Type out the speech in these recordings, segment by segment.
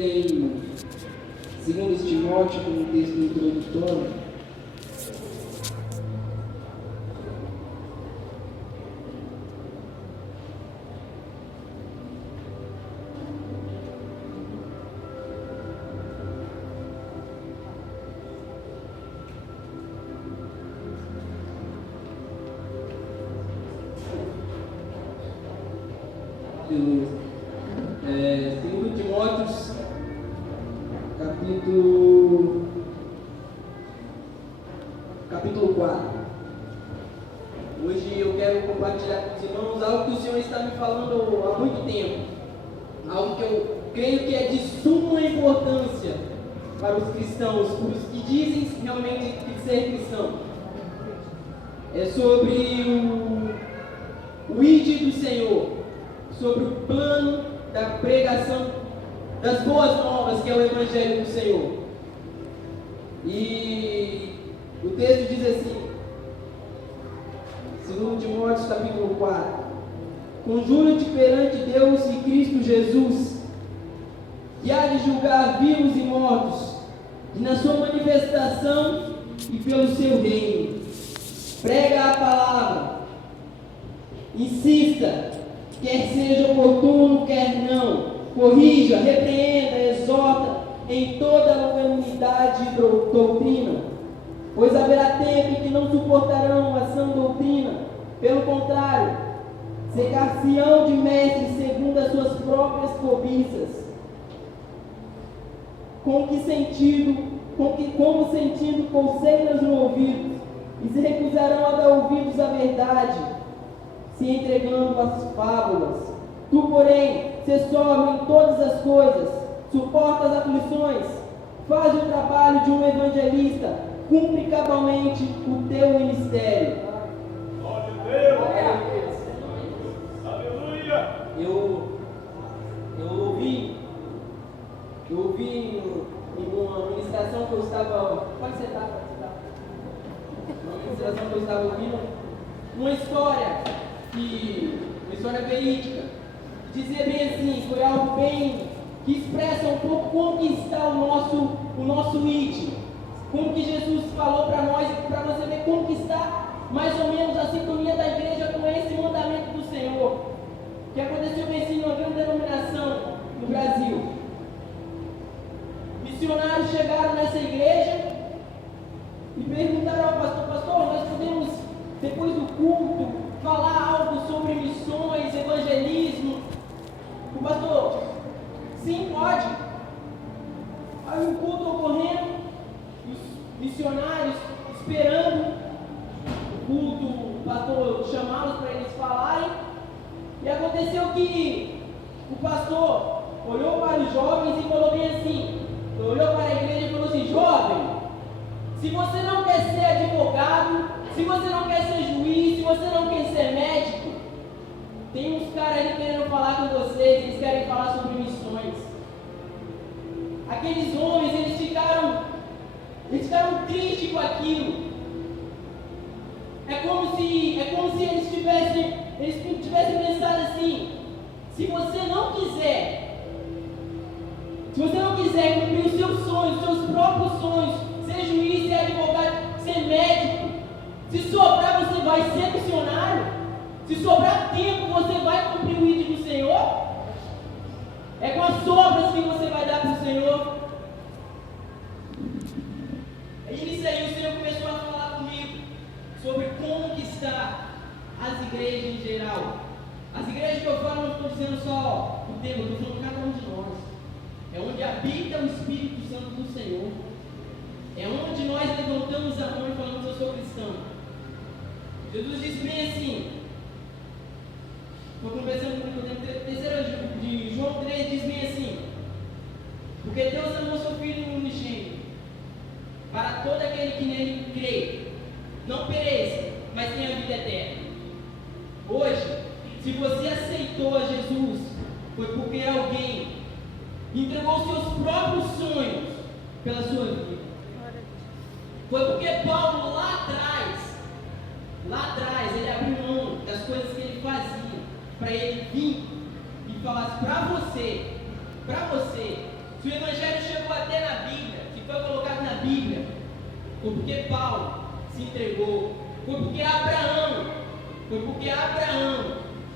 Bíblia em 2 Timóteo, como texto introdutório. Beleza. 2 Timóteo, capítulo 4. Hoje eu quero compartilhar com os irmãos algo que o Senhor está me falando há muito tempo. Algo que eu creio que é de suma importância para os cristãos, para os que dizem realmente ser cristão. É sobre o ID do Senhor. Sobre o plano da pregação das boas novas, que é o Evangelho do Senhor. E o texto diz assim, 2 Timóteo capítulo 4: Conjuro-te perante Deus e Cristo Jesus, que há de julgar vivos e mortos, e na sua manifestação e pelo seu reino. Prega a palavra, insista, quer seja oportuno, quer não, corrija, repreenda, exorta em toda a longanimidade e doutrina, pois haverá tempo em que não suportarão a sã doutrina, pelo contrário, cercar-se-ão de mestres segundo as suas próprias cobiças, como sentindo coceiras no ouvido, e se recusarão a dar ouvidos à verdade, se entregando às fábulas. Tu, porém, se sóbrio em todas as coisas, suporta as aflições, faz o trabalho de um evangelista, cumpre cabalmente o teu ministério. Glória a Deus! Aleluia! Eu ouvi em uma ministração que eu estava... Pode sentar. Uma ministração que eu estava ouvindo, uma história verídica, dizia bem assim, foi algo bem que expressa um pouco como que está o nosso ID, como que Jesus falou para nós, para você ver como que está mais ou menos a sintonia da igreja com esse mandamento do Senhor, que aconteceu bem assim numa grande denominação no Brasil. Missionários chegaram nessa igreja e perguntaram ao pastor, nós podemos, depois do culto, falar algo sobre missões, evangelismo? O pastor, sim, pode. Aí o culto ocorrendo, os missionários esperando o culto, o pastor chamá-los para eles falarem. E aconteceu que o pastor olhou para os jovens e falou bem assim, olhou para a igreja e falou assim: jovem, se você não quer ser advogado, se você não quer ser juiz, se você não quer ser médico, tem uns caras aí querendo falar com vocês, eles querem falar sobre missões. Aqueles homens, eles ficaram tristes com aquilo. É como se eles tivessem pensado assim: se você não quiser cumprir os seus sonhos, os seus próprios sonhos, ser juiz, ser advogado, ser médico, se sobrar você vai ser missionário, se sobrar tempo você vai cumprir o ID do Senhor, é com as sobras que você vai dar para o Senhor. E nisso aí o Senhor começou a falar comigo sobre como que está as igrejas em geral. As igrejas que eu falo, não estou dizendo só o termo, eu estou falando cada um de nós. É onde habita o Espírito Santo do Senhor. É onde nós levantamos a mão e falamos: eu sou cristão. Jesus disse bem assim, estou conversando com o terceiro de João 3, diz bem assim: porque Deus amou seu Filho unigênito, para todo aquele que nele crê, não pereça, mas tenha vida eterna. Hoje, se você aceitou a Jesus, foi porque alguém entregou seus próprios sonhos pela sua vida. Foi porque Paulo lá atrás, ele abriu mão das coisas que ele fazia, para ele vir e falar para você, Se o Evangelho chegou até na Bíblia, se foi colocado na Bíblia, foi porque Paulo se entregou, foi porque Abraão,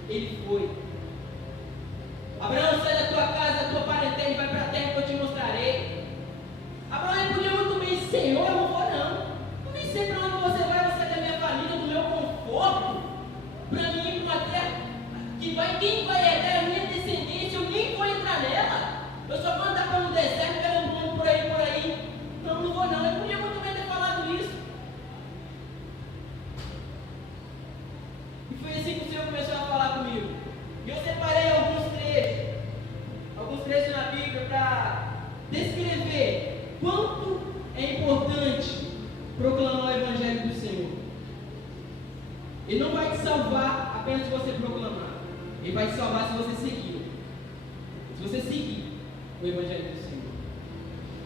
ele foi. Abraão, sai da tua casa, da tua parentela e vai para a terra que eu te mostrarei. Abraão, ele podia muito bem, Senhor, eu não vou não. Eu nem sei para onde você vai, você é da minha família, do meu conforto. Para mim ir para uma terra quem vai herdar a minha descendência, eu nem vou entrar nela. Eu só vou andar pelo deserto, pelo mundo, por aí. Não vou não. Eu podia muito bem ter falado isso. E foi assim que o Senhor começou a falar comigo. E eu separei alguns trechos na Bíblia para descrever quanto é importante proclamar o Evangelho do Senhor. Ele não vai te salvar apenas se você proclamar. Ele vai te salvar se você seguir. Se você seguir o Evangelho do Senhor.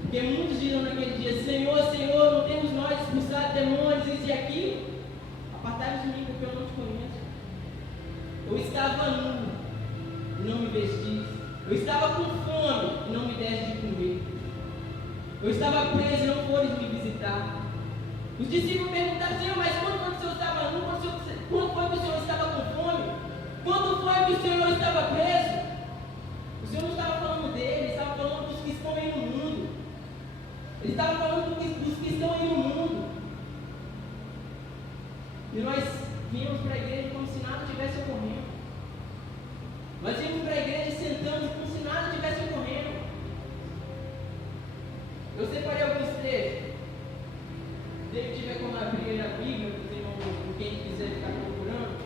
Porque muitos dirão naquele dia: Senhor, Senhor, não temos nós expulsado demônios, isso e aquilo. Apartai-vos de mim, porque eu não te conheço. Eu estava nu e não me vestis. Eu estava com fome e não me deste de comer. Eu estava preso e não fores me visitar. Os discípulos perguntaram: Senhor, mas quando foi que o Senhor estava nu? Quando foi que o Senhor estava com fome? Quando foi que o Senhor estava preso? O Senhor não estava falando dele, ele estava falando dos que estão aí no mundo. Ele estava falando dos que estão aí no mundo. E nós vínhamos para a igreja como se nada tivesse ocorrendo. Nós vínhamos para a igreja e sentamos como se nada tivesse ocorrendo. Eu separei alguns trechos. Se ele tiver como abrir a Bíblia, quem quiser ficar procurando.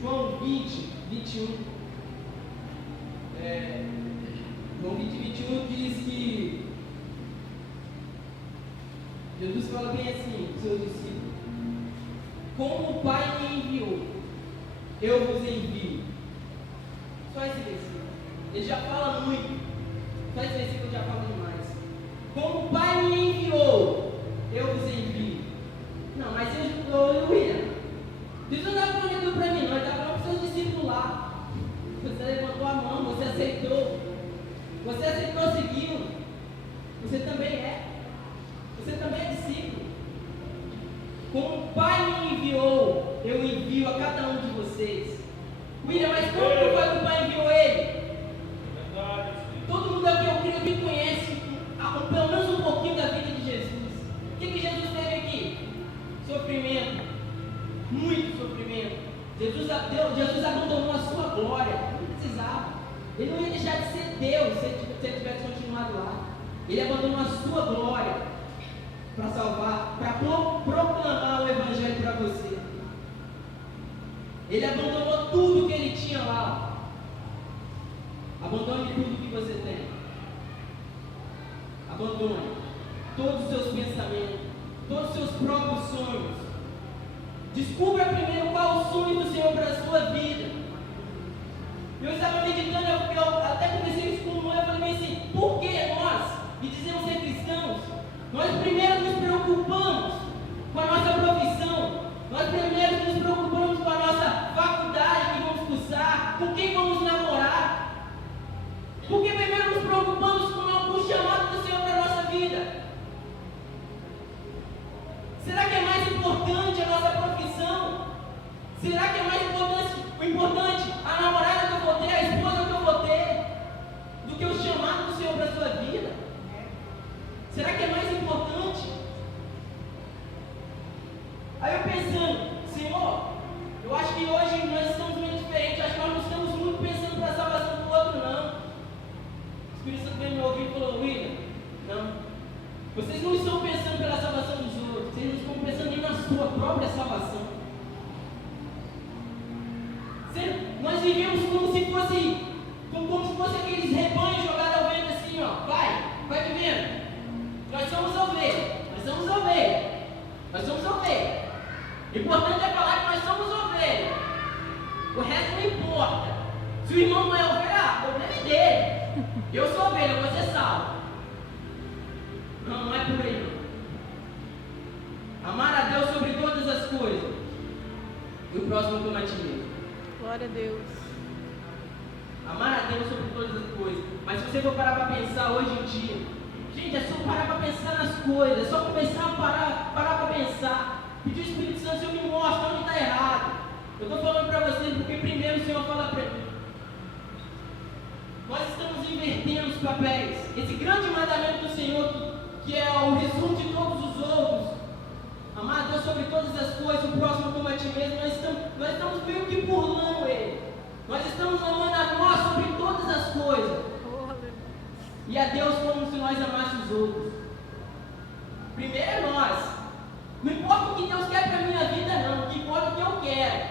João 20, 21. João 20, 21 diz que Jesus fala bem assim para os seus discípulos: como o Pai me enviou, eu vos envio. Só esse versículo. Ele já fala muito. Só esse versículo já fala demais. Como o Pai me enviou, eu vos envio. Não, mas William, Jesus não estava falando aquilo para mim, não. Ele estava falando para os seus discípulos lá. Você levantou a mão, você aceitou. Você aceitou, seguiu. Você também é. Você também é discípulo. Como o Pai me enviou, eu envio a cada um de vocês. William, mas como foi que o Pai enviou ele? Todo mundo aqui, eu creio que conhece pelo menos um pouquinho da vida de Jesus. O que Jesus teve aqui? Sofrimento. Muito sofrimento. Jesus abandonou a sua glória. Não precisava. Ele não ia deixar de ser Deus se ele tivesse continuado lá. Ele abandonou a sua glória para salvar, para proclamar o Evangelho para você. Ele abandonou tudo que ele tinha lá. Abandone tudo que você tem. Abandone todos os seus pensamentos, todos os seus próprios sonhos. Descubra primeiro qual o sonho do Senhor para a sua vida. Eu estava meditando, eu até comecei isso com o irmão, eu falei assim: por que nós, e dizemos ser cristãos, nós primeiro nos preocupamos com a nossa profissão, nós primeiro nos preocupamos com a nossa faculdade que vamos cursar, com quem vamos namorar? Porque primeiro nos preocupamos com o chamado do Senhor para a nossa vida. Será que é mais importante a nossa profissão? Será que é mais importante a namorada que eu vou ter, a esposa que eu vou ter, do que o chamado do Senhor para a sua vida? Será que é mais importante? Aí eu pensando: Senhor, eu acho que hoje nós estamos muito diferentes, acho que nós não estamos muito pensando para a salvação do outro, não. O Espírito Santo veio me ouvir e falou: William, não. Vocês não estão pensando pela salvação dos outros, vocês não estão pensando nem na sua própria salvação. Nós vivemos como se fosse aqueles rebanhos jogados ao vento assim, ó. Vai vivendo. Nós somos ovelhas. O importante é falar que nós somos ovelhas. O resto não importa. Se o irmão não é ovelha, o problema é dele. Eu sou ovelha, eu vou ser salvo. Não é por aí. Amar a Deus sobre todas as coisas. E o próximo como a ti mesmo. Glória a Deus. Amar a Deus sobre todas as coisas. Mas se você for parar para pensar hoje em dia, gente, é só parar para pensar nas coisas, é só começar a parar para pensar. Pedir o Espírito Santo, Senhor, me mostra onde está errado. Eu estou falando para vocês porque primeiro o Senhor fala para mim. Nós estamos invertendo os papéis. Esse grande mandamento do Senhor, que é o resumo de todos os outros. Amar a Deus sobre todas as coisas, o próximo como a ti mesmo. Nós estamos meio que burlando Ele. Nós estamos amando a nós sobre todas as coisas. E a Deus como se nós amássemos os outros. Primeiro é nós. Não importa o que Deus quer para a minha vida, não. O que importa é o que eu quero.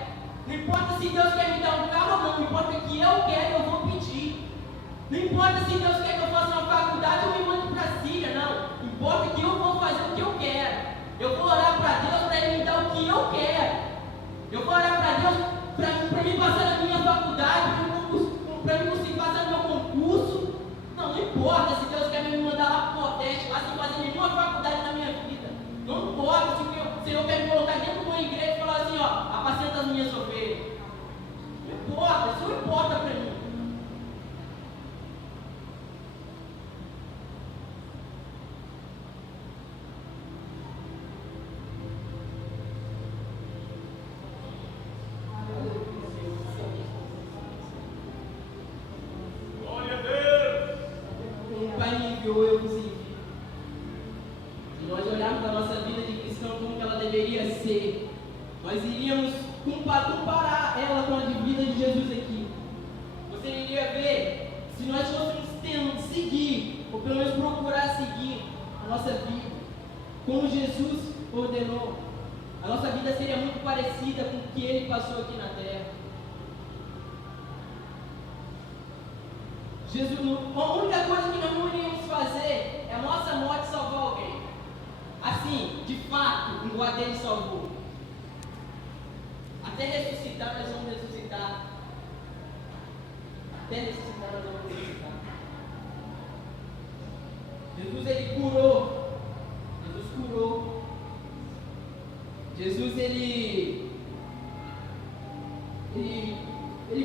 Não importa se Deus quer me dar um carro ou não. Não importa o que eu quero, eu vou pedir. Não importa se Deus quer que eu faça uma faculdade ou me mande para a Síria, não. Importa que eu vou fazer o que eu quero. Eu vou orar para Deus para Ele me dar o que eu quero. Eu vou orar para Deus para me passar na minha faculdade, para me conseguir passar no meu concurso. Não importa se Deus quer me mandar lá para o Nordeste, lá sem fazer nenhuma faculdade na minha vida. Não importa se o Senhor quer me colocar dentro de uma igreja e falar assim, ó, apacenta as minhas ovelhas. Não importa, isso não importa para mim. Eu vos envio. Se nós olharmos a nossa vida de cristão como que ela deveria ser, nós iríamos comparar ela com a de vida de Jesus aqui. Você iria ver, se nós fôssemos seguir, ou pelo menos procurar seguir a nossa vida, como Jesus ordenou, a nossa vida seria muito parecida com o que Ele passou aqui na terra. Jesus, a única coisa que nós não iríamos fazer é a nossa morte salvar alguém. Assim, de fato, igual Ele salvou. Até ressuscitar, nós vamos ressuscitar. Até ressuscitar, nós vamos ressuscitar. Jesus, Ele curou. Jesus curou. Jesus, Ele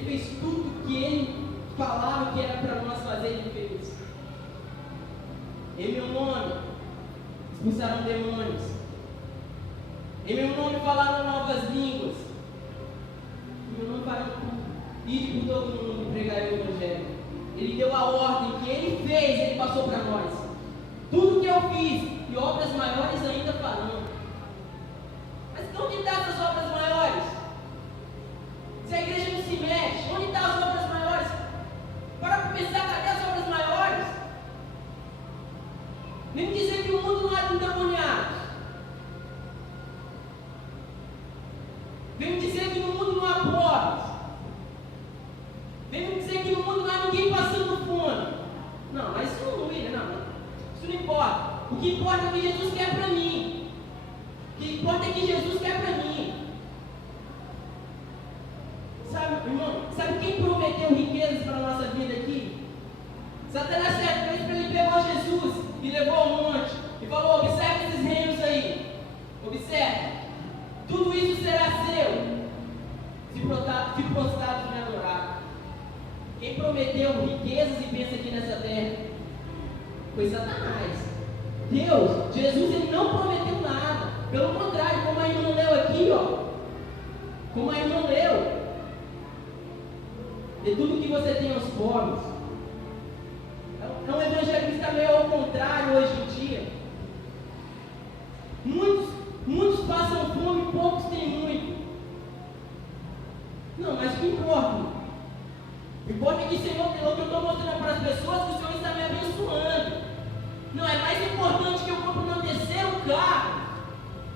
fez tudo que Ele falaram que era para nós fazer, Ele fez. Em meu nome expulsaram demônios. Em meu nome falaram novas línguas. Em meu nome falaram tudo. Ide por todo mundo e pregai o Evangelho. Ele deu a ordem que Ele fez, Ele passou para nós. Tudo que eu fiz e obras maiores ainda farão. Mas onde estão essas obras maiores? Se a igreja não se mexe, onde estão as obras maiores? Para pensar, cadê as obras maiores? Vem me dizer que o mundo não é de endemoniados. Vem me dizer que no mundo não há pobres. Vem me dizer que no mundo não há ninguém passando fome. Não, mas isso não é, não. Isso não importa. O que importa é o que Jesus quer para mim. O que importa é o que Jesus quer para mim. Sabe, irmão, sabe quem prometeu riquezas para a nossa vida aqui? Satanás certa vez ele pegou Jesus e levou ao monte e falou: observe esses reinos aí. Observe. Tudo isso será seu se prostrado me adorar. Quem prometeu riquezas e bênçãos aqui nessa terra foi Satanás. Deus, Jesus, Ele não prometeu nada. Pelo contrário, como a irmã leu aqui, ó. Como a irmã leu. De tudo que você tem aos pobres. É um evangelho que está meio ao contrário hoje em dia. Muitos passam fome, poucos têm muito. Não, mas o que importa? O que importa é que o Senhor, o que eu estou mostrando para as pessoas, que o Senhor está me abençoando. Não, é mais importante que eu compre meu terceiro carro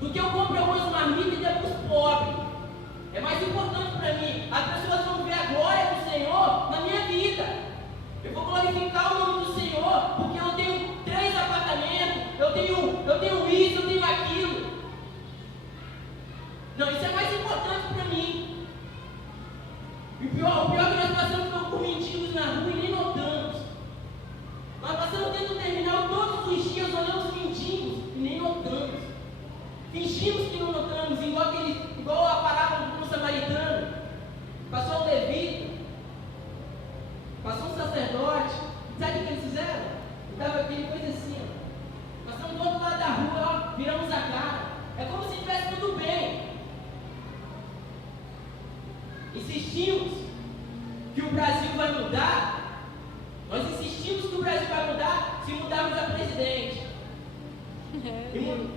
do que eu compre algumas marmitas e dê para os pobres. É mais importante para mim. As pessoas vão ver a glória do Senhor na minha vida. Eu vou glorificar o nome do Senhor, porque eu tenho 3 apartamentos, eu tenho isso, eu tenho aquilo. Não, isso é mais importante para mim. E o pior é que nós passamos por mendigos na rua e nem notamos. Nós passamos dentro do terminal todos os dias, olhamos mendigos e nem notamos. Fingimos que não notamos, igual a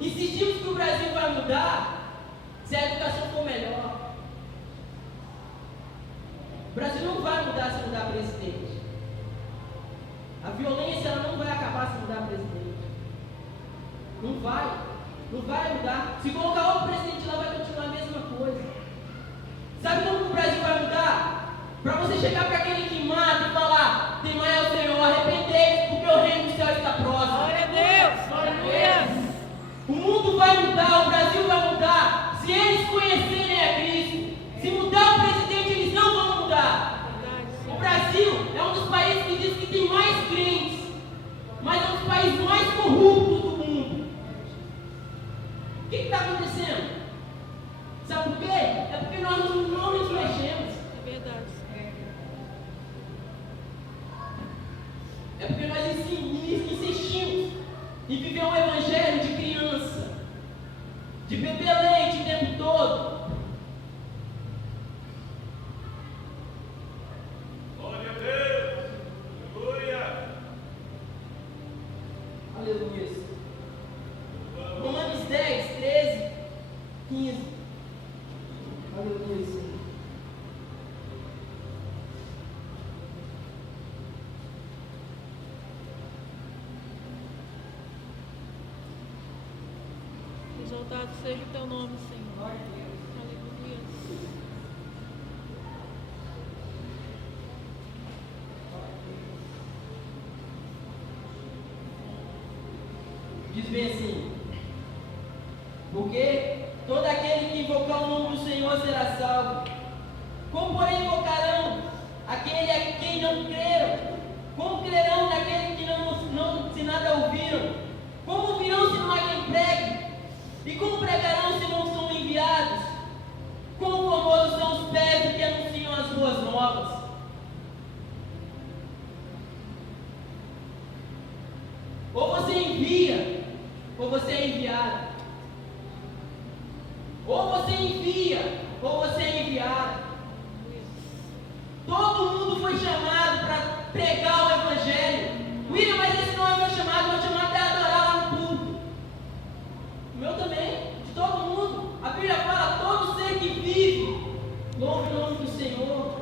Insistimos que o Brasil vai mudar se a educação for melhor. O Brasil não vai mudar se mudar presidente. A violência ela não vai acabar se mudar presidente. Não vai mudar. Se colocar outro presidente lá, vai continuar a mesma coisa. Sabe como o Brasil vai mudar? Para você chegar para aquele que mata e falar: temai ao Senhor, arrependei, porque o reino do céu está próximo. Glória a Deus! Glória a Deus! O mundo vai mudar, o Brasil vai mudar, se eles conhecerem a Cristo. Se mudar o presidente, eles não vão mudar. O Brasil é um dos países que diz que tem mais crentes, mas é um dos países mais corruptos do mundo. O que está acontecendo? Sabe por quê? É porque nós não nos mexemos. É verdade. É porque nós insistimos em viver um evangelho de criança, de beber leite o tempo todo. Glória a Deus. Aleluia. Aleluia. Romanos 10, 13, 15. Aleluia, Senhor. Exaltado seja o teu nome, Senhor. Aleluia. Diz bem assim: porque todo aquele que invocar o nome do Senhor será salvo. Como, porém, invocarão aquele a quem não creram? Como crerão naquele que não se nada ouviram? Como ouvirão se não há quem pregue? E como pregarão se não são enviados? Quão famosos são os pés que anunciam as boas novas? Ou você envia, ou você é enviado. Ou você envia, ou você é enviado. Todo mundo foi chamado para pregar o Evangelho. William, mas esse não é o meu chamado é adorar lá no culto. O meu também, de todo mundo. A Bíblia fala: todo ser que vive, louve o nome do Senhor.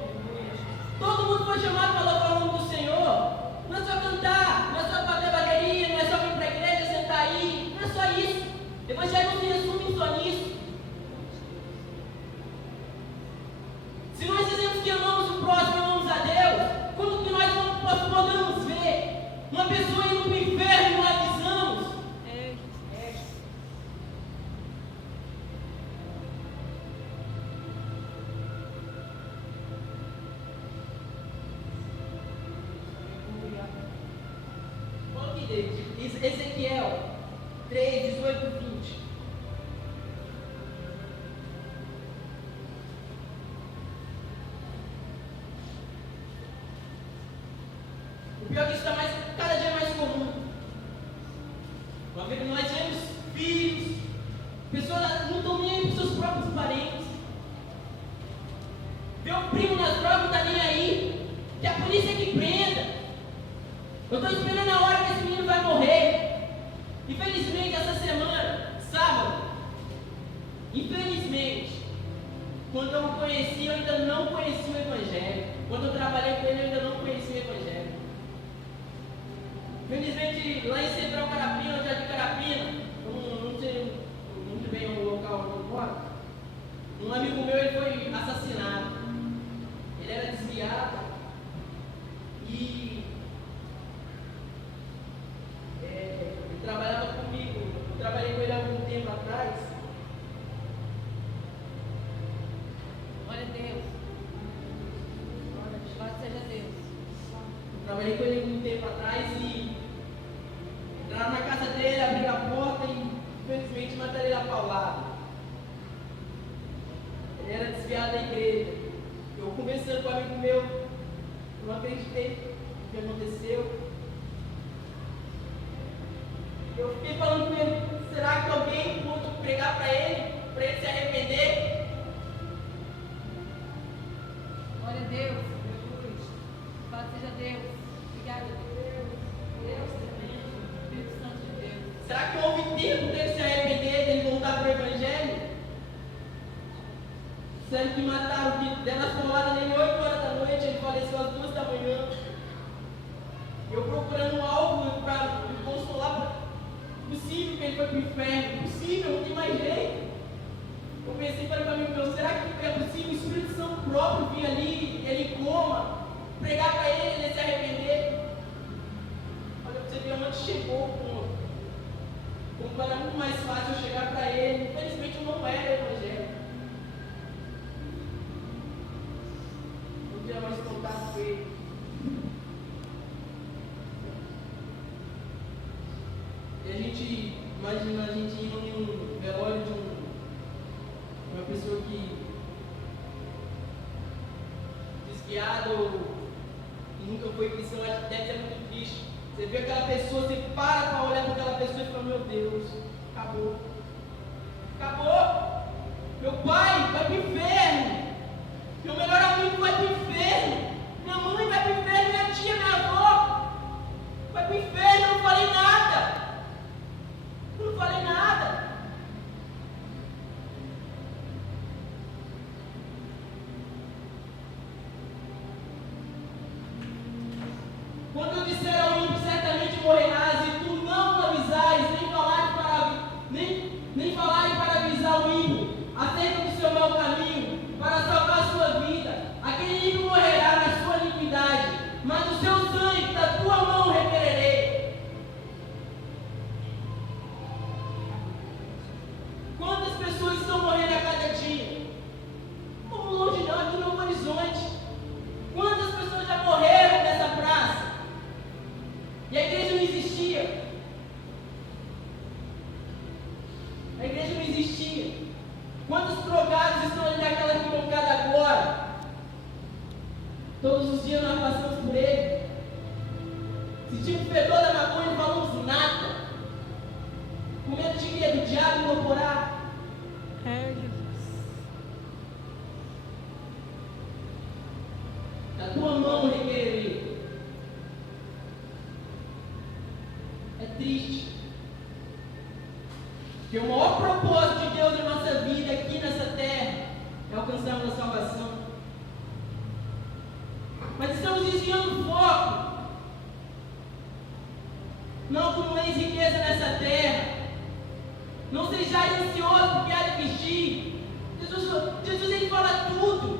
Todo mundo foi chamado para louvar o nome do Senhor. Não é só cantar, não é só bater bateria, não é só vir para a igreja, sentar aí. Não é só isso. O Evangelho não se resume só nisso. Se nós dizemos que amamos o próximo, amamos a Deus, quando que nós podemos ver uma pessoa indo para o inferno e não avisamos? Olha aqui, David. Ezequiel 3, 18 e 20. O pior é que isso está cada dia mais comum. Nós vemos filhos, pessoas não estão nem aí para os seus próprios parentes. Vê o primo nas drogas, não está nem aí. Que a polícia que prenda. Eu estou esperando a hora que esse menino vai morrer. Infelizmente, essa semana, sábado, infelizmente, quando eu o conheci, eu ainda não conhecia o Evangelho. Quando eu trabalhei com ele, eu ainda não conhecia o Evangelho. Infelizmente, lá em Central Carapina, Jardim Carapina, não sei muito bem o local onde eu moro, um amigo meu ele foi assassinado. Ele era desviado e ele trabalhava comigo. Eu trabalhei com ele há algum tempo atrás. Glória a Deus. Louvado seja Deus. Eu trabalhei com ele algum tempo atrás e entraram na casa dele, abriram a porta e infelizmente mataram ele a paulada. Ele era desviado da igreja. Eu conversando com um amigo meu, eu não acreditei no que aconteceu. Eu fiquei falando com ele: será que alguém pode pregar para ele se arrepender? Glória a Deus. Jesus. Louvado seja Deus. Obrigada, Deus. Deus tremendo. Espírito Santo de Deus. Será que houve circo dele se arrepender, dele voltar para o Evangelho. Disseram que mataram, que deram as tomadas nele 8 horas da noite, ele faleceu às 2 da manhã. Eu procurando algo para me consolar. Possível que ele foi para o inferno, possível, não tem mais jeito. Eu pensei para mim, meu, será que é possível o Espírito Santo próprio vir ali, ele coma, pregar para ele se arrepender? Olha, você vê onde chegou, como era muito mais fácil eu chegar para ele. Infelizmente eu não era evangélico. Não tinha mais contato com ele. E a gente, imagina a gente indo em um velório de uma pessoa que desviada ou nunca foi cristã, acho que deve ser muito triste. Você vê aquela pessoa, você para olhar para aquela pessoa e fala, meu Deus, acabou. Acabou. Meu pai vai para o inferno. Meu melhor amigo vai para o inferno. Minha mãe vai para o inferno, minha tia, minha avó vai para o inferno. Eu não falei nada. Eu não falei nada. Quando eu disser ao ímpio, certamente morrerás, e tu não avisares, nem falares para avisar o ímpio acerca do seu mau caminho, para salvar a sua vida, aquele ímpio morrerá na sua iniquidade, mas o seu sangue da tua mão requererei. Quantas pessoas estão morrendo a cada dia? Como longe não, aqui no horizonte. Quantas pessoas já morreram nessa praça? E a igreja não existia. A igreja não existia. Quantos drogados estão ali naquela arquibancada agora? Todos os dias nós passamos por ele. Sentimos o fedor da maconha e não falamos nada. Com medo de quê? Do diabo incorporar. Jesus. Da tua mão requererei. É triste. Porque o maior propósito de Deus na nossa vida aqui nessa terra é alcançarmos a salvação. Mas estamos desviando o foco. Não acumuleis riqueza nessa terra. Não sejais ansiosos porque há de vestir. Jesus ele fala tudo.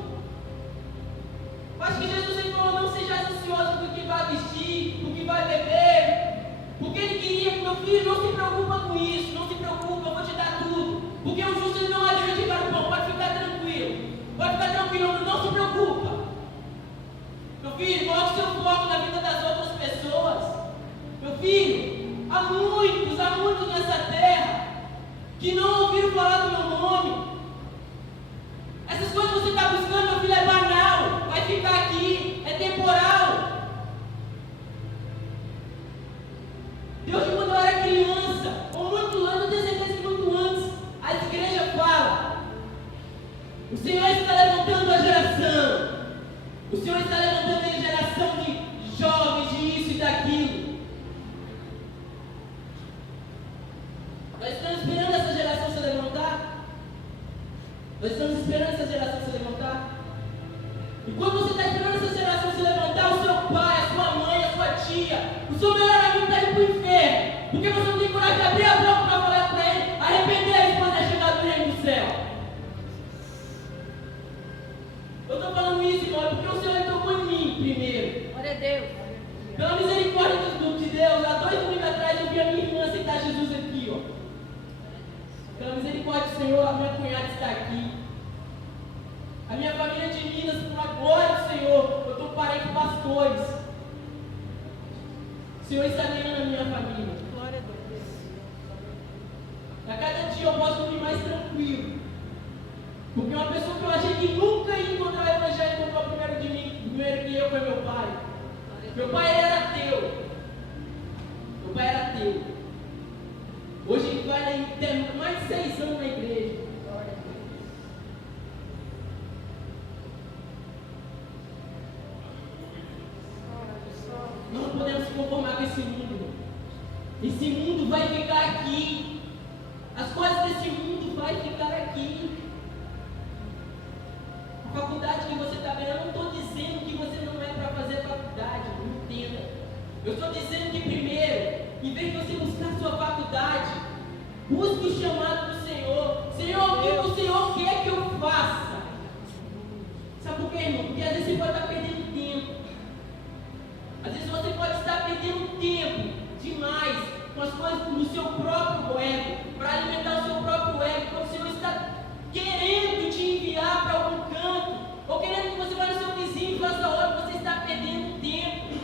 Eu acho que Jesus ele falou, não sejais ansiosos por que vai vestir, por que vai beber. Porque ele queria que meu filho não se preocupa com isso, não se preocupa, eu vou te dar tudo. Porque o justo ele não adianta de dar o pão, pode ficar tranquilo. Pode ficar tranquilo, não se preocupa. Meu filho, coloque seu foco na vida das outras pessoas. Meu filho, há muitos nessa terra que não ouviram falar do meu nome. Essas coisas que você está buscando, meu filho, é banal, vai ficar aqui, é temporal. Deus, quando eu era criança, ou muito antes, eu tenho certeza que muito antes, as igrejas falam: o Senhor está levantando a geração, o Senhor está levantando a geração de jovens, de isso e daquilo. Nós estamos esperando essa geração se levantar. Nós estamos esperando essa geração se levantar. E quando você está esperando essa geração se levantar, o seu pai, a sua mãe, a sua tia, o seu melhor amigo está indo para o inferno. Porque você não tem coragem de abrir a boca para falar para ele, arrepender-se quando é chegado no reino do céu. Eu estou falando isso, irmão, porque o Senhor tocou em mim primeiro. Glória a Deus. Pela misericórdia de Deus, há 2 domingos atrás eu vi a minha irmã aceitar Jesus aqui, ó. Pela misericórdia do Senhor, a minha cunhada está aqui. A minha família de Minas, por uma glória do Senhor, eu estou parente de pastores. O Senhor está ganhando a minha família. Glória a Deus. A cada dia eu posso dormir mais tranquilo. Porque uma pessoa que eu achei que nunca ia encontrar o Evangelho encontrou primeiro de mim, primeiro que eu, foi meu pai. Meu pai era ateu. Meu pai era ateu. Hoje ele vai ter mais de 6 anos na igreja. Não podemos se conformar com esse mundo. Esse mundo vai ficar aqui. Busque o chamado do Senhor. Senhor, o que o Senhor quer que eu faça? Sabe por quê, irmão? Porque às vezes você pode estar perdendo tempo. Às vezes você pode estar perdendo tempo demais com as coisas no seu próprio ego, para alimentar o seu próprio ego, quando o Senhor está querendo te enviar para algum canto, ou querendo que você vá no seu vizinho e faça hora, você está perdendo tempo.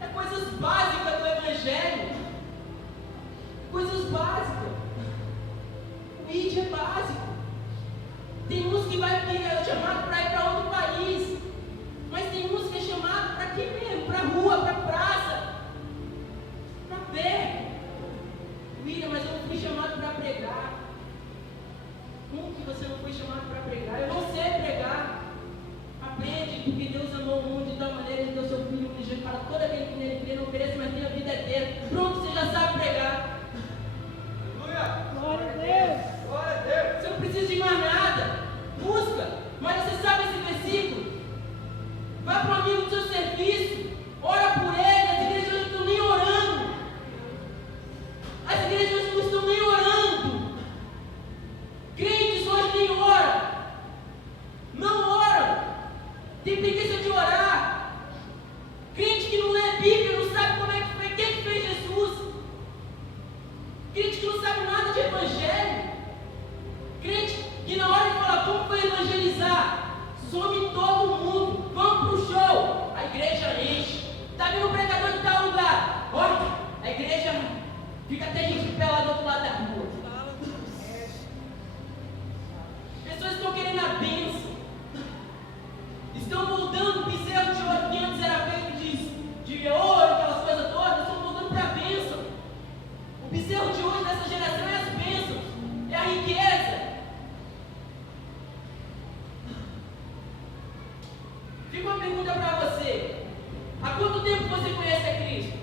É coisas básicas do Evangelho. Coisas básicas. O ID é básico. Tem uns que é chamado para ir para outro país, mas tem uns que é chamado para quê mesmo? Para rua, para praça, para pé. William, mas eu não fui chamado para pregar. Como que você não foi chamado para pregar? Eu não sei pregar. Aprende, porque Deus amou o mundo de tal maneira que deu seu Filho unigênito para todo aquele que nele crê, não pereça, mas tenha vida eterna. Pronto, você já sabe pregar. Glória a Deus. Glória a Deus. Você não precisa de mais nada. Busca. Mas você sabe esse versículo? Vai para um amigo do seu serviço. Ora por ele. As igrejas hoje não estão nem orando. As igrejas hoje não estão nem orando. Crentes hoje nem oram. Não oram. Tem preguiça de orar. Crente que não lê a Bíblia, não sabe como é que foi, quem que fez Jesus. Crente que não sabe nada de evangelho. Crente que na hora de falar como foi evangelizar, some todo mundo, vamos pro show, a igreja enche. Está vindo um pregador de tal lugar, olha, a igreja fica até gente de pé lá do outro lado da rua. Pessoas estão querendo a bênção, estão voltando o bezerro de ouro que antes era feito de ouro, aquelas coisas todas, estão voltando para a bênção. O bezerro de hoje dessa geração é as bênçãos, é a riqueza. Fica uma pergunta para você: há quanto tempo você conhece a Cristo?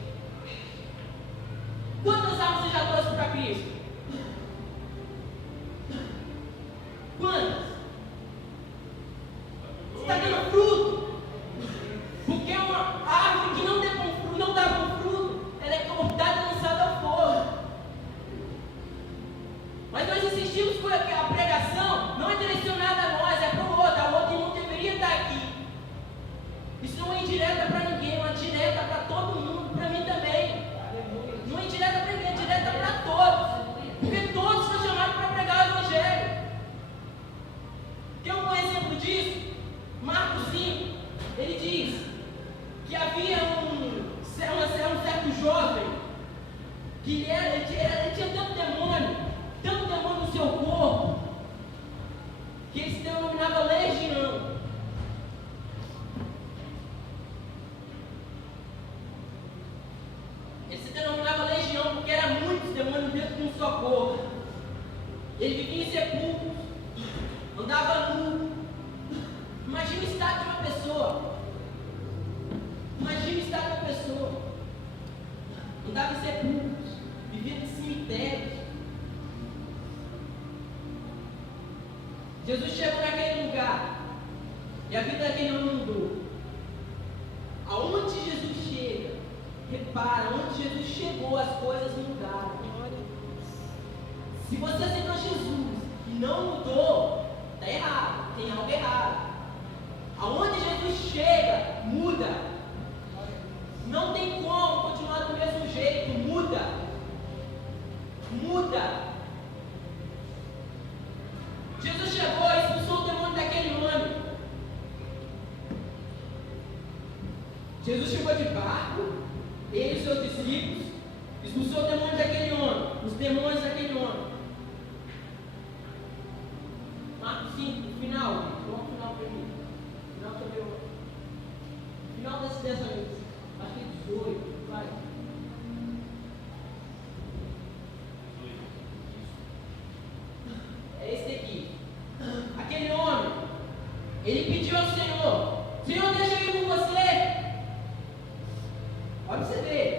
Quantas almas você já trouxe para Cristo? Quantas? Está dando fruto? Porque uma árvore que não dá bom fruto, ela é cortada e lançada ao fogo. Mas nós insistimos com a pregação, não é direcionada a nós, é para o outro. A outra não deveria estar aqui. Isso não é indireta para ninguém, é uma direta para todo mundo, para mim também. Não é indireta para ninguém, é direta para todos. Porque todos são chamados para pregar o Evangelho. Quer um bom exemplo disso? Marcos 5, ele diz que havia um certo jovem que ele tinha tanto demônio no seu corpo, que ele se denominava legião. Ele se denominava legião porque eram muitos demônios dentro de um só corpo. Ele vivia em sepulcros, andava nu. Imagina o estado de uma pessoa. Imagina o estado de uma pessoa. Andava em sepulcros, vivia em cemitérios. Jesus chegou naquele lugar e a vida daquele homem mudou. Aonde Jesus chega, repara, onde Jesus chegou, as coisas mudaram. Se você aceitou Jesus e não mudou, está errado, tem algo errado. Aonde Jesus chega, muda. Não tem como continuar do mesmo jeito, muda. Muda. Jesus chegou e expulsou o demônio daquele homem. Jesus chegou de barco, ele e os seus discípulos, expulsou o demônio daquele homem, os demônios daquele homem. Marcos 5, final, vamos ao final para mim. Final também. Final desses 10 anos, acho que é 18, vai. É esse aqui. Aquele homem, ele pediu ao Senhor: Senhor, deixa eu ir com você. Olha pra você ver.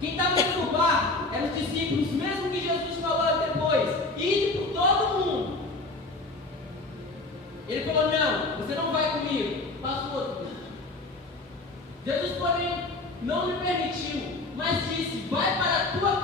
Quem estava dentro do barco eram os discípulos, mesmo que Jesus falou depois: ide por todo mundo. Ele falou: não, você não vai comigo, faça outro. Jesus, porém, não lhe permitiu, mas disse: vai para a tua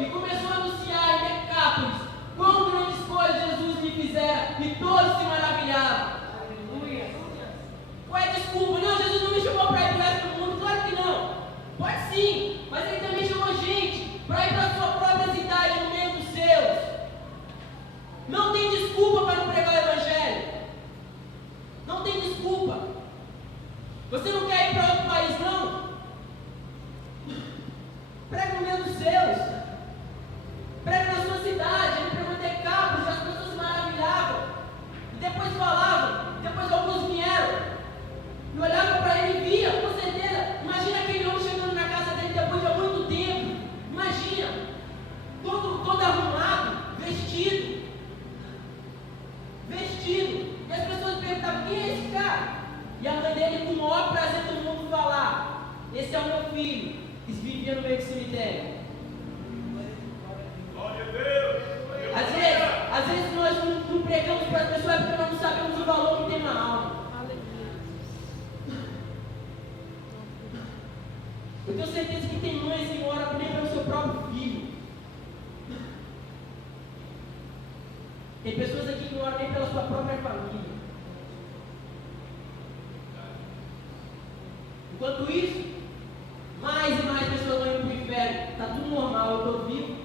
e começou a anunciar em Decápolis quão grandes coisas Jesus lhe fizera, e todos se maravilhavam. Aleluia. Qual é a desculpa? Não, Jesus não me chamou para ir para o resto do mundo. Claro que não. Pode sim, mas Ele também chamou gente para ir para a sua própria cidade, no meio dos seus. Não tem desculpa para não pregar o Evangelho. Não tem desculpa. Você não quer ir para outro país, não? Prega no meio dos seus. Prega na sua cidade. Ele pregou em Decápolis, as pessoas se maravilhavam. E depois falavam. Depois alguns vieram. E olhavam para ele e via, com certeza. Imagina aquele homem chegando na casa dele depois de muito tempo. Imagina. Todo arrumado, vestido. E as pessoas perguntavam: quem é esse cara? E a mãe dele, com o maior prazer do mundo, falar: esse é o meu filho. Eles viviam no meio do cemitério. Glória a Deus. Às vezes nós não pregamos para as pessoas porque nós não sabemos o valor que tem na alma. Eu tenho certeza que tem mães que oram nem pelo seu próprio filho. Tem pessoas aqui que não oram nem pela sua própria família. Enquanto isso, mais e mais pessoas vão indo para o inferno. Está tudo normal, eu estou vivo.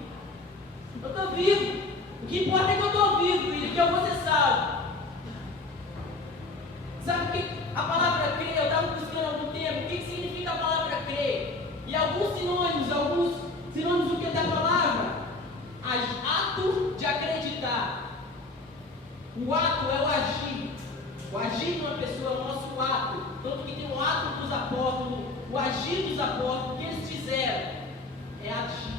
Eu estou vivo. O que importa é que eu estou vivo, filho, que eu vou ser salvo. Sabe o que a palavra crer? Eu estava buscando há algum tempo. O que significa a palavra crer? E alguns sinônimos do que é da palavra? Ato de acreditar. O ato é o agir. O agir de uma pessoa é o nosso ato. Tanto que tem o ato dos apóstolos, o agir dos apóstolos, o que eles fizeram é agir.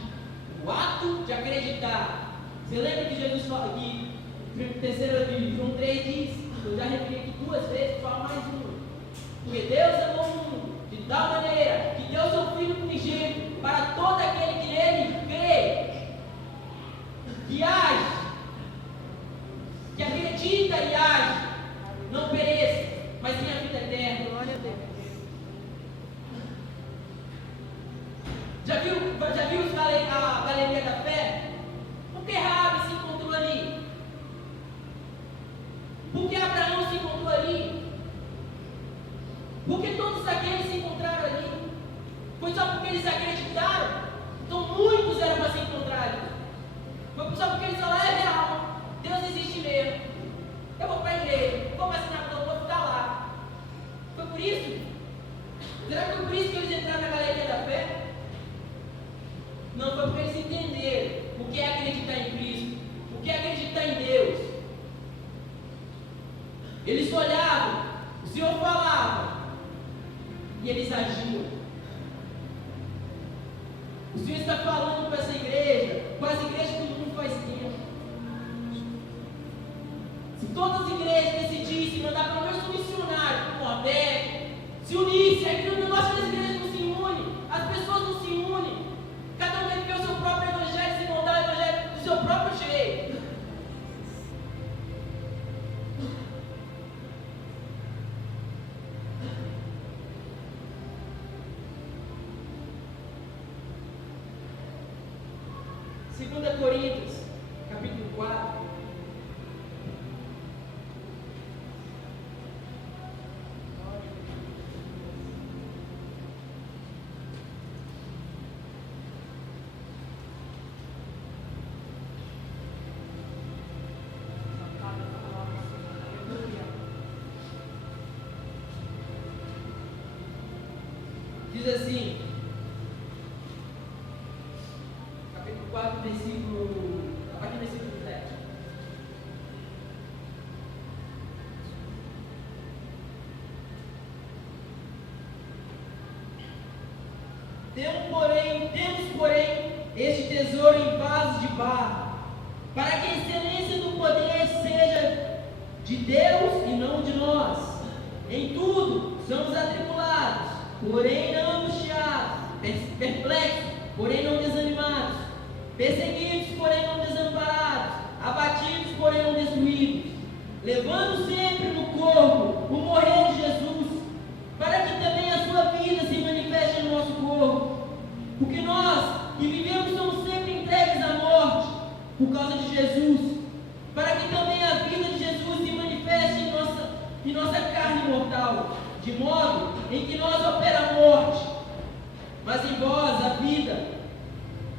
O ato de acreditar. Você lembra que Jesus fala aqui, João 3 diz, eu já referi aqui 2 vezes, falo mais uma. Porque Deus amou o mundo de tal maneira que deu seu Filho unigênito para todo aquele que nele crê, que age, que acredita e age, não pereça, mas tenha vida eterna. Glória a Deus. Já viu a galeria da fé? Por que Raabe se encontrou ali? Por que Abraão se encontrou ali? Por que todos aqueles se encontraram ali? Foi só porque eles acreditaram? Então muitos eram para se encontrar ali. Foi só porque eles falaram: é real, Deus existe mesmo. Eu vou para a igreja, vou para a sinagoga, vou ficar lá. Foi por isso? Será que foi por isso que eles entraram na galeria da fé? Não, foi porque eles entenderam o que é acreditar em Cristo, o que é acreditar em Deus. Eles olhavam, o Senhor falava, e eles agiam. O Senhor está falando com essa igreja, com as igrejas do mundo faz tempo. Se todas as igrejas decidissem mandar pelo menos um missionário para o Nordeste, se unissem, é que o negócio das igrejas não se une, as pessoas não se unem, cada um deve ver o seu próprio evangelho, se montar o evangelho do seu próprio jeito. Segunda Coríntios, capítulo 4. Diz assim, capítulo 4, versículo, a partir do versículo 7. Temos, porém, este tesouro em vasos de barro, para que a excelência do poder seja de Deus e não de nós. Em tudo somos atribulados, porém não angustiados, perplexos, porém não desanimados, perseguidos, porém não desamparados, abatidos, porém não destruídos, levando sempre no corpo o morrer de Jesus, para que também a sua vida se manifeste no nosso corpo. Porque nós, que vivemos, somos sempre entregues por causa de Jesus, para que também a vida de Jesus se manifeste em nossa carne mortal, de modo em que nós opera a morte, mas em vós a vida.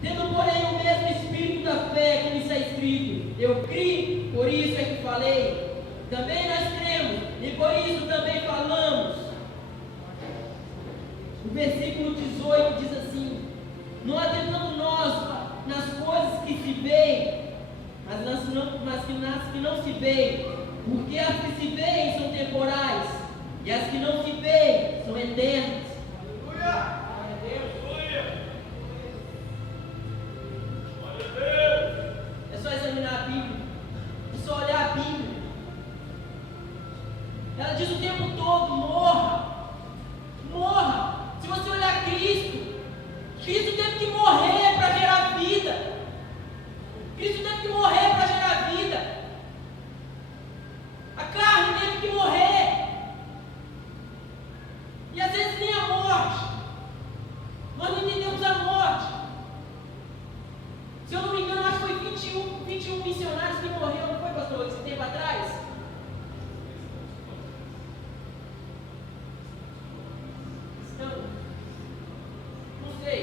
Tendo, porém, o mesmo espírito da fé, como está escrito: eu criei, por isso é que falei. Também nós cremos, e por isso também falamos. O versículo 18 diz assim: não atentando nós nas coisas que se veem, mas nas que não se veem, porque as que se veem são temporais, e as que não se veem são eternas. Aleluia! Glória a Deus! É só examinar a Bíblia, é só olhar a Bíblia. Ela diz o tempo todo: morra, morra. Se você olhar Cristo, Cristo teve que morrer para gerar vida. Cristo teve que morrer para gerar vida. A carne teve que morrer. E às vezes nem a morte. Nós não entendemos a morte. Se eu não me engano, acho que foi 21 missionários que morreram, não foi, pastor, esse tempo atrás? Não sei.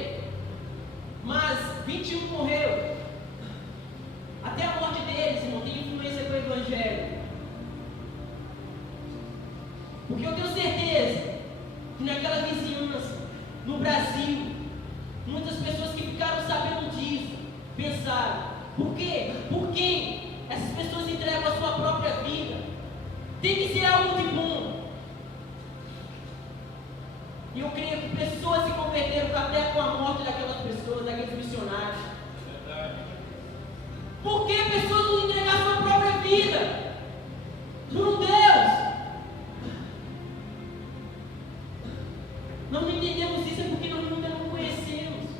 Mas 21 morreram. Até a morte deles, irmão, tem influência com o Evangelho. Porque eu tenho certeza que naquela vizinhança, no Brasil, muitas pessoas que ficaram sabendo disso, pensaram: por quê? Por quem essas pessoas entregam a sua própria vida? Tem que ser algo de bom. E eu creio que pessoas se converteram até com a morte daquelas pessoas, daqueles missionários. Por que pessoas não entregam a sua própria vida por um Deus? Nós não entendemos isso, é porque nós ainda não conhecemos.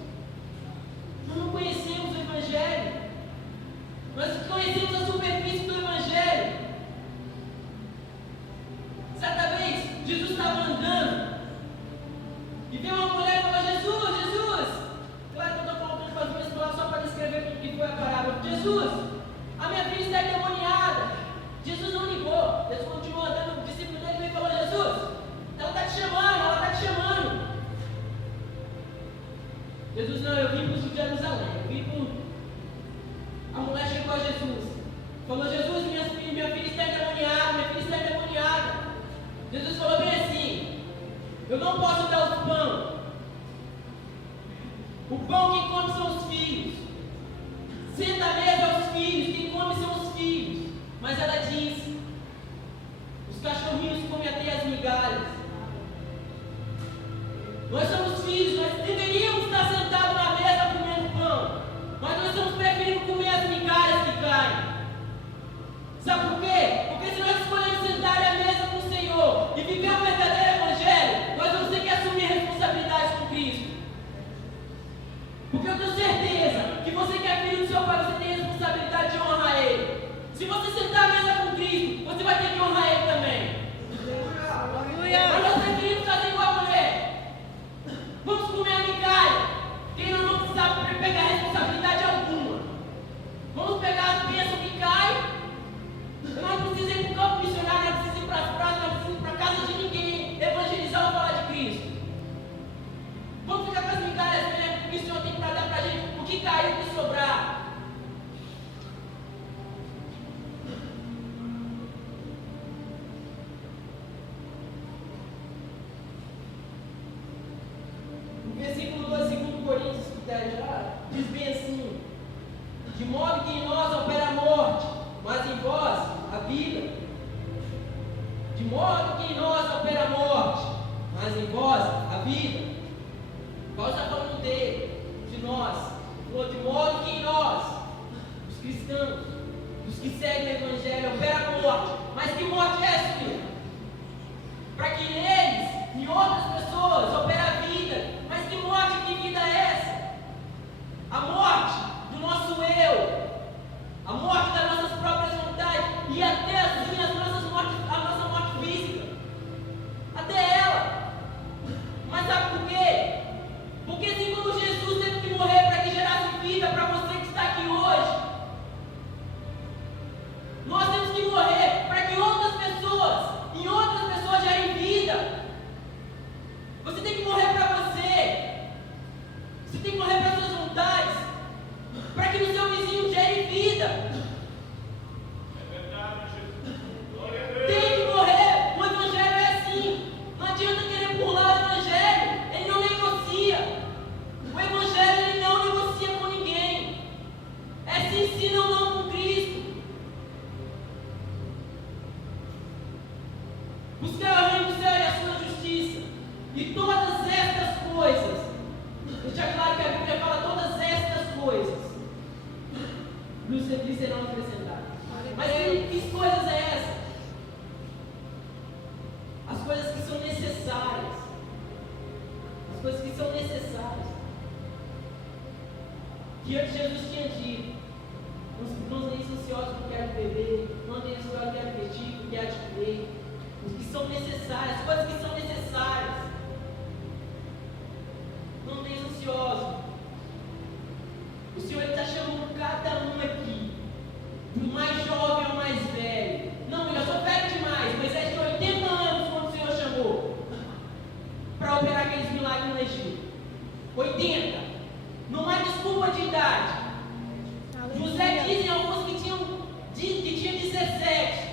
Nós não conhecemos o Evangelho. Nós conhecemos a superfície do Evangelho. Certa vez, Jesus estava andando e veio uma mulher e falou: Jesus, Jesus. Claro que eu estou colocando as minhas palavras só para descrever o que foi a parábola. Jesus, a minha filha está endemoniada. Jesus não ligou. Jesus continuou andando. O discípulo dele veio e falou: Jesus, ela está te chamando, ela está te chamando. Jesus: não, eu vim para o sul de Jerusalém. A mulher chegou a Jesus, falou: Jesus, minha filha está endemoniada, minha filha está endemoniada. Jesus falou bem assim: eu não posso dar o pão. O pão quem come são os filhos. Senta à mesa aos filhos, quem come são os filhos. Mas ela disse: os cachorrinhos comem até as migalhas. Nós somos filhos, nós deveríamos estar sentados na mesa comendo pão, mas nós estamos preferindo comer as migalhas que caem. Sabe por quê? Porque se nós escolhemos sentar à mesa com o Senhor e viver o verdadeiro Evangelho, nós vamos ter que assumir responsabilidades com Cristo. Porque eu tenho certeza que você que é filho do seu pai, você tem a responsabilidade de honrar Ele. Se você sentar à mesa com Cristo, você vai ter que honrar Ele também. Mas nós preferimos fazer igual a mulher. Vamos comer a migalha, que nós não precisamos pegar responsabilidade alguma. Vamos pegar as bênçãos que caem. Eu não preciso ir para o campo missionário, não preciso ir para as praças, não preciso ir para a casa de ninguém evangelizar ou falar de Cristo. Vamos ficar com as migalhas mesmo, porque o Senhor tem para dar para a gente o que caiu, o que sobrar. O versículo 2, 2 Coríntios, se puder já, diz bem assim: de modo que em nós opera a morte, mas em vós a vida. De modo que em nós opera a morte, mas em vós a vida. Paulo está falando dele, de nós. De modo que em nós, os cristãos, os que seguem o Evangelho, opera a morte. Mas que morte é essa, filho? Para que neles, em outras pessoas, opera a vida. Mas que morte, que vida é essa? A morte do nosso eu, a morte das nossas próprias vontades e até assim a nossa morte física, até ela. Mas sabe por quê? Porque assim como Jesus teve que morrer para que gerasse vida para você que está aqui hoje, Buscar o reino do céu e a sua justiça. E todas estas coisas, deixa claro que a Bíblia fala todas estas coisas, lhe serão acrescentadas. Mas que coisas é essa? As coisas que são necessárias. As coisas que são necessárias. Que antes Jesus tinha dito: não andeis ansiosos por que há de beber, não andeis ansiosos por que há de vestir, por que há de comer. Os que são necessárias, as coisas que são necessárias. Não andeis ansiosos. O Senhor está chamando cada um aqui, do mais jovem ao mais velho. Não, eu sou velho demais. Moisés tinha 80 anos quando o Senhor chamou para operar aqueles milagres no Egito. 80. Não há desculpa de idade. José dizem alguns que tinha 17.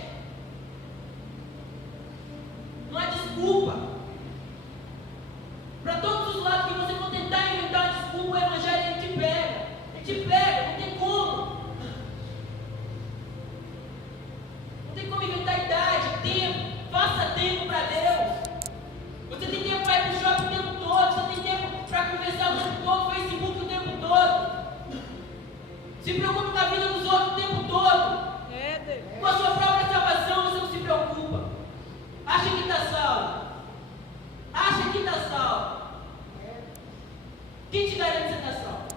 Não há desculpa. Para todos os lados que você for tentar inventar uma desculpa, o Evangelho ele te pega. Ele te pega, não tem como. Não tem como inventar idade, tempo. Faça tempo para Deus. Você tem tempo para ir para o shopping o tempo todo. Você tem tempo para conversar o tempo todo, Facebook o tempo todo. Se preocupe com a vida dos outros o tempo todo. Com a sua própria salvação você não se preocupa. Acha que está salvo. Acha que está salvo. Quem te garante que você está salvo?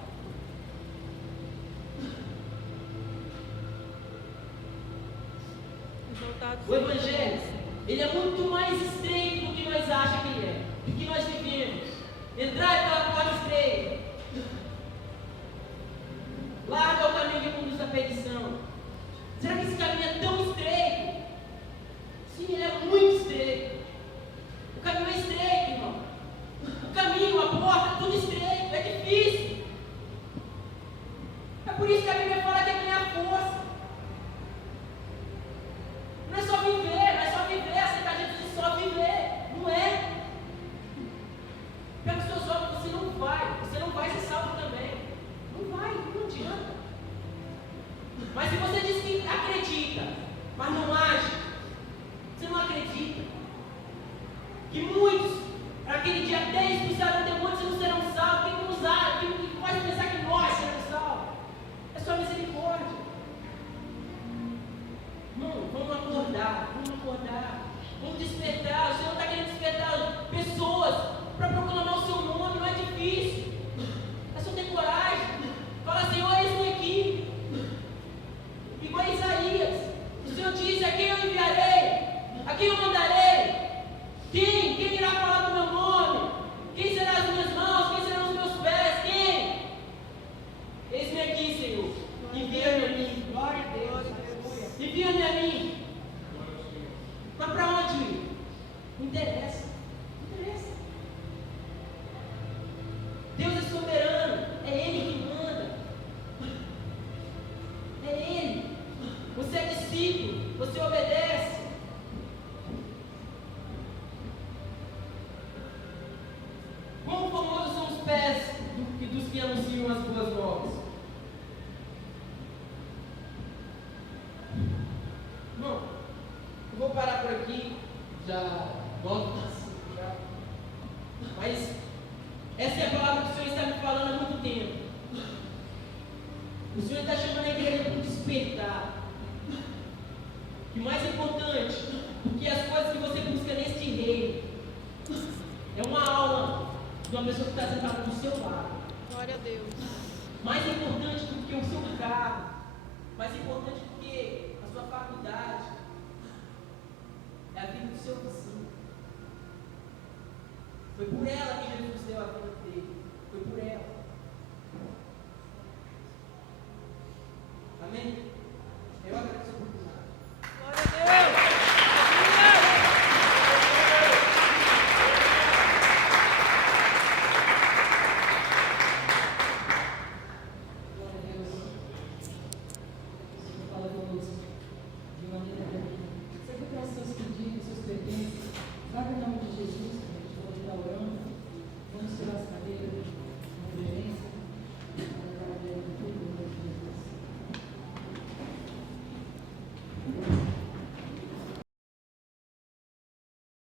O Evangelho, ele é muito mais estreito do que nós achamos que ele é, do que nós vivemos. Entrar pela porta estreita. Larga o caminho que conduz à perdição. Será que esse caminho é tão estreito? Sim, ele é muito estreito. O caminho é estreito, irmão. O caminho, a porta, tudo estreito, é difícil. É por isso que a Bíblia fala que é ganhar força. Não é só viver, aceitar Jesus é só viver. Não é. Pega os seus olhos, você não vai ser salvo também. Não vai, não adianta. Mas se você diz que acredita, mas não age, você não acredita. Que muitos, para aquele dia até expulsaram demônios, não serão salvos. Quem não usar, quem pode pensar que nós seremos salvos? É só misericórdia. Irmão, vamos acordar. Vamos despertar. O Senhor está querendo despertar pessoas para proclamar o seu nome. Não é difícil. É só ter coragem. Fala, Senhor, eis-me aqui. Igual a Isaías. O Senhor diz: a quem eu enviarei? A quem eu mandarei? Quem irá falar do meu nome? Quem será as minhas mãos? Quem serão os meus pés? Quem? Eis-me aqui, Senhor. Envia-me a mim. Glória a Deus. Envia-me a mim. Mas para onde ir? Não interessa. Deus é soberano. É Ele que manda. É Ele. Você é discípulo. Você obedece. Quão famosos são os pés dos que anunciam as boas novas? Bom, eu vou parar por aqui. Já volto já. Mas essa é a palavra que o Senhor está me falando há muito tempo. O Senhor está chamando a igreja para despertar. E mais importante do que as coisas que você busca neste reino é uma alma de uma pessoa que está sentada do seu lado. Glória a Deus. Mais importante do que o seu carro, mais importante do que a sua faculdade, é a vida do seu vizinho. Foi por ela que Jesus deu a vida dele. Foi por ela. Amém?